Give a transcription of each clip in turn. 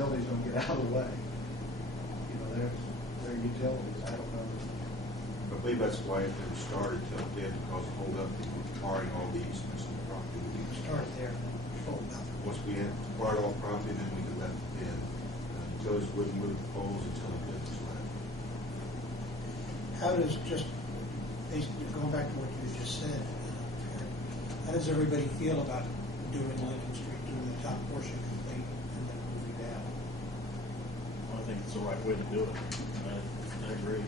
utilities don't get out of the way. You know, they're utilities, I don't know. I believe that's why it never started till it did, because it hold up people acquiring all the easements and the property. Start there, fold up. Once we had acquired all the property, then we could let it in. Utilities wouldn't move the poles until it was left. How does, just basically going back to what you just said, how does everybody feel about doing Lincoln Street, doing the top portion complete, and then moving down? I think it's the right way to do it. I agree.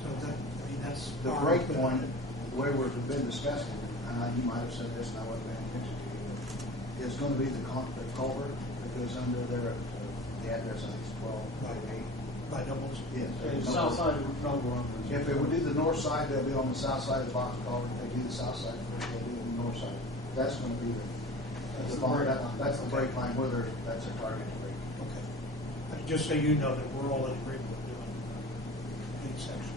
So that, I mean, that's The break point, the way we've been discussing, and you might have said this and I wasn't paying attention to you, is going to be the culvert that goes under there at the address, I think it's 12 by doubles. Yes. The south side of Noble Run. If they would do the north side, they'll be on the south side of the box culvert. If they do the south side first, they'll do the north side. That's going to be That's the line. break line. That's the break line, whether that's a target break. Okay. Just so you know that we're all in agreement with doing each section.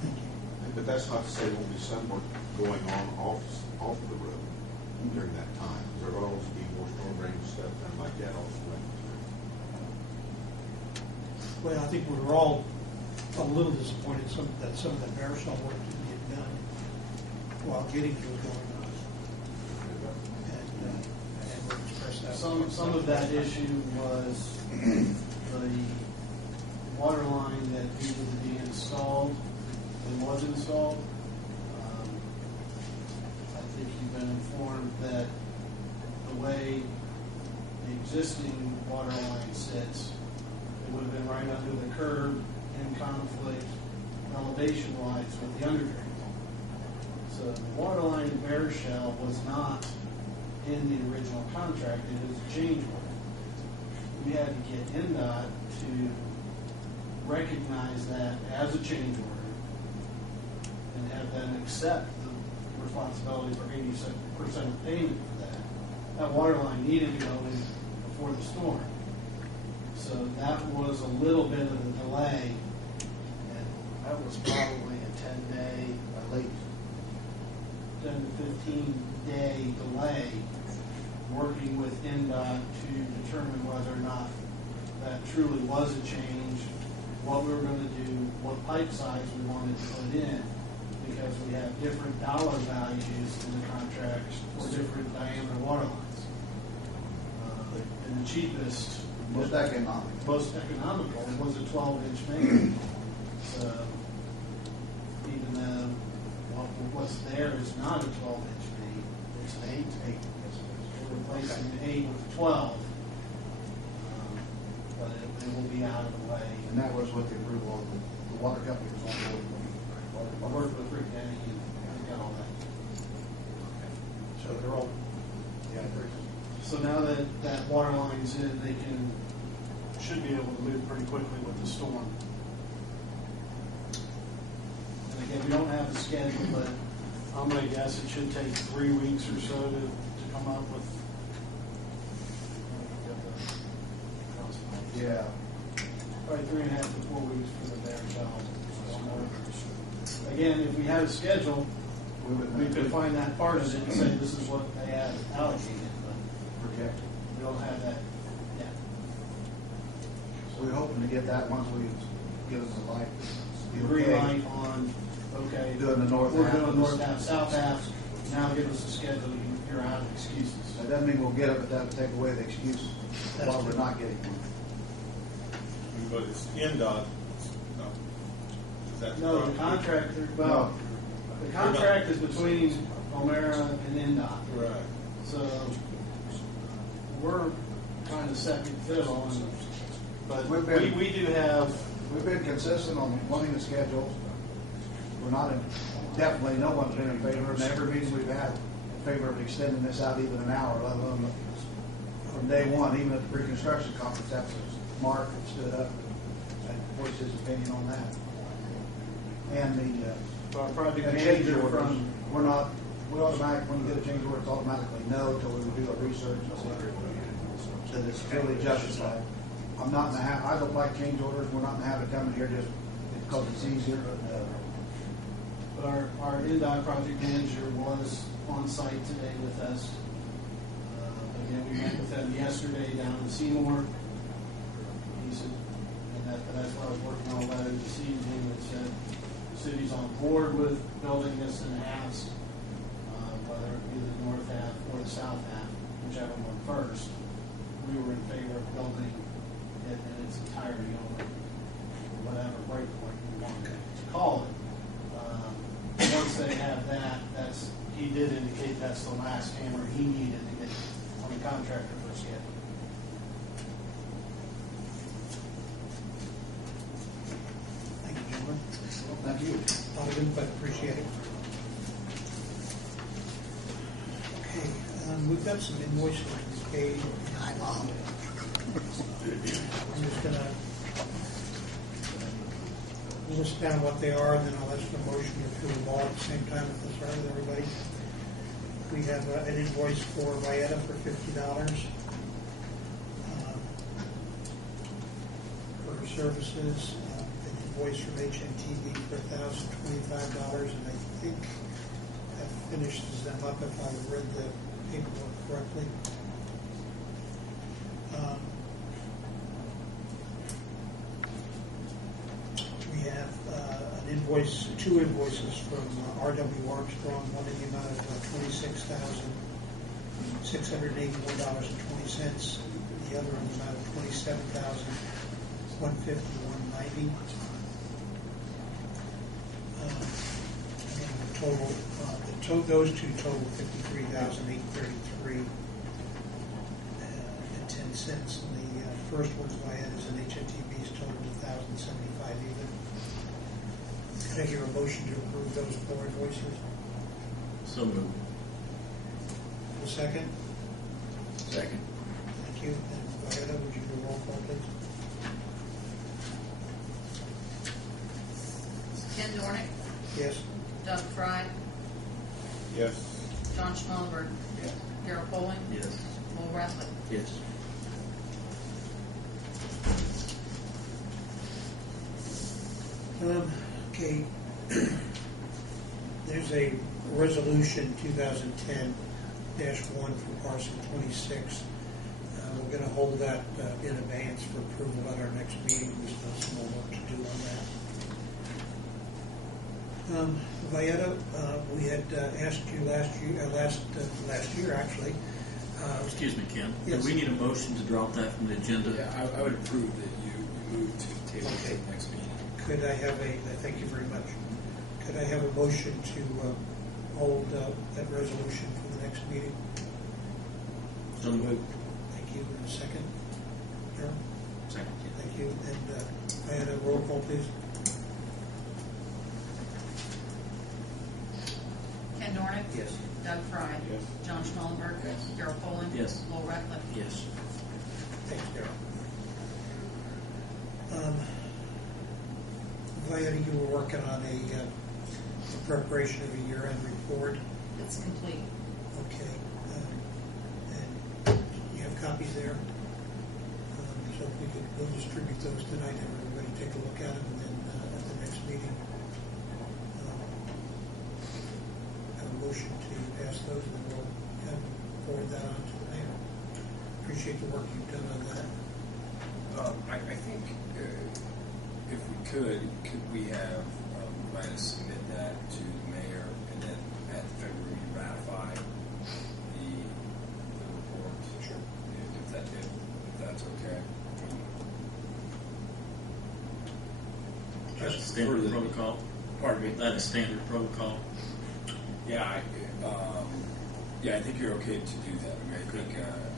Thank you. But that's not to say there won't be some work going on off of the road during that time. There will always be more storm drain stuff and like that also. Well, I think we were all a little disappointed that some of the bare shell work didn't get done while getting was going on. And we expressed that. Some of that issue was the water line that needed to be installed and was installed. I think you've been informed that the way the existing water line sits, it would have been right under the curb in conflict elevation-wise with the underdrain. So the water line in bare shell was not in the original contract, it was a change order. We had to get NDOT to recognize that as a change order and have them accept the responsibility for 80% of the payment for that. That water line needed to go in before the storm. So that was a little bit of a delay, and that was probably a 10-day, at least 10 to 15-day delay, working with NDOT to determine whether or not that truly was a change, what we were going to do, what pipe size we wanted to put in, because we have different dollar values in the contract for different diameter water lines. And the cheapest, Most economical was a 12-inch main. So even though what's there is not a 12-inch main, it's an 8. We're replacing the 8 with 12. But it will be out of the way. And that was with the approval of the water company was on board. I worked with Rick Denny and got all that. So they're all, Yeah, So now that that water line's in, they should be able to move pretty quickly with the storm. And again, we don't have a schedule, but I'm going to guess it should take 3 weeks or so to come up with. yeah. Probably 3.5 to 4 weeks for the bare shell. Again, if we had a schedule, we could find that part of it and say this is what they have allocated, but Projected. we don't have that yet. So we're hoping to get that once we give us a light. The green light on, okay. Doing the north We're half. doing north half, south half, now give us a schedule, you're out of excuses. That doesn't mean we'll get it, but that would take away the excuse while we're not getting one. But it's NDOT, no. Is that No, the problem? contract, well, the contract is between O'Mara and NDOT. Right. So we're kind of second fiddle, but We've been- we do have, We've been consistent on wanting the schedule. We're not in, definitely no one's been in favor, and every meeting we've had in favor of extending this out even an hour, let alone from day one, even at the pre-construction conference, that's Mark that stood up and voiced his opinion on that. And the our project and change manager orders, from, we automatically, when you get a change order, it's automatically no until we do a research and see that it's really justified. I'm not in the habit, I don't like change orders, we're not in the habit of coming here just because it's easier, but our NDOT project manager was on site today with us. Again, we met with him yesterday down in Seymour. He said, and that's why I was working on a letter this evening that said the city's on board with building this in halves, whether it be the north half or the south half, whichever one first. We were in favor of building it in its entirety over whatever breakpoint we want to call it. Once they have that, he did indicate that's the last hammer he needed to get on the contractor for schedule. Thank you, gentlemen. Thank you. A lot of input, appreciate it. Okay, we've got some invoices to be paid. I'm just gonna list down what they are, and then I'll ask for a motion to approve them all at the same time, if that's all right with everybody. We have an invoice for Vieta for $50. For services, an invoice from HNTV for $1,025, and I think that finishes them up if I read the paperwork correctly. We have an invoice, two invoices from R.W. Armstrong, one in the amount of $26,681.20, the other in the amount of $27,151.90. And the total, those two total $53,833 and 10 cents. And the first one's Vieta's and HNTV's total $1,075 even. Could I hear a motion to approve those four invoices? So moved. A second? Second. Thank you. And Vieta, would you do a roll call, please? Ken Dornick, Yes. Doug Fry, Yes. John Schmallenberg, Yes. Darrell Poling, Yes. Will Rathliff. Yes. Okay. There's a resolution 2010-1 for parcel 26. We're going to hold that in advance for approval at our next meeting. We still have some more work to do on that. Vieta, we had asked you last year actually. Excuse me, Ken. Yes. Do we need a motion to drop that from the agenda? Yeah, I would approve that you move to table Okay. to the next meeting. Could I have thank you very much. Could I have a motion to hold that resolution for the next meeting? So moved. Thank you. And a second? Darrell? Second. Thank you. And I had a roll call, please. Ken Dornick, Yes. Doug Fry, Yes. John Schmallenberg, Yes. Darrell Poling, Yes. Will Rathliff. Yes. Thanks, Darrell. Vieta, you were working on a preparation of a year-end report. It's complete. Okay. And you have copies there? So if we'll distribute those tonight, have everybody take a look at them, and then at the next meeting, have a motion to pass those, and then we'll forward that on to the mayor. Appreciate the work you've done on that. I think if we could we have Vieta submit that to the mayor, and then at the February meeting ratify the report? Sure. If that's okay. That's Just standard for the- protocol. Pardon me? That is standard protocol. Yeah, I think you're okay to do that. I mean,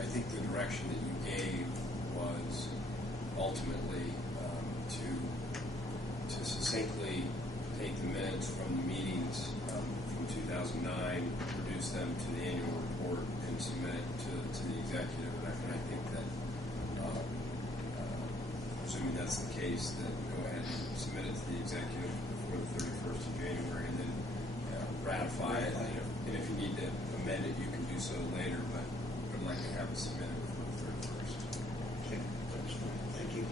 I think the direction that you gave was ultimately to succinctly take the minutes from the meetings from 2009, produce them to the annual report, and submit it to the executive. And I think that, assuming that's the case, that go ahead and submit it to the executive before the 31st of January, and then ratify it. And if you need to amend it, you can do so later, but I'd like to have it submitted before the 31st. Okay, that's fine. Thank you.